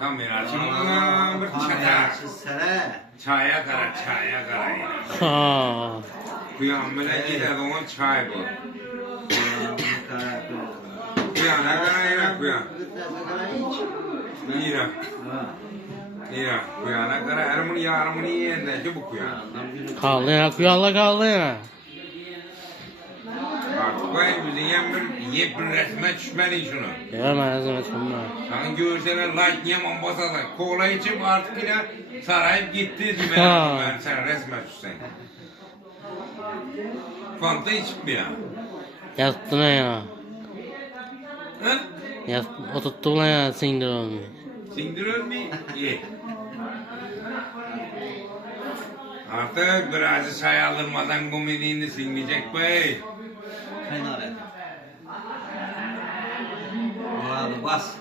Kameracı mı? Bir çatar. Çaya kara yine. Ha. Kuyan bile gider onun çay bu. Kuyana kara yine kuyan. İra. Kuyana kara ermuni yarmuni yiyende ki bu kuyan. Kaldı ya, kuyalla kaldı ya. Artık bu bizim bir resme düşmeli şunu. Ya ben resme çıkma. Sen görsene like yaman basada. Kola içip artık yine sarayıp gitti Ha. ben sen resme düşsen. Fanta içip mi ya? Yattı ne ya? Hı? Oturttu ulan ya sindiriyorum. Sindiriyor mu? İyi. Artık biraz çay aldırmadan komediğini sindirecek bey. Kaynar et. Bas.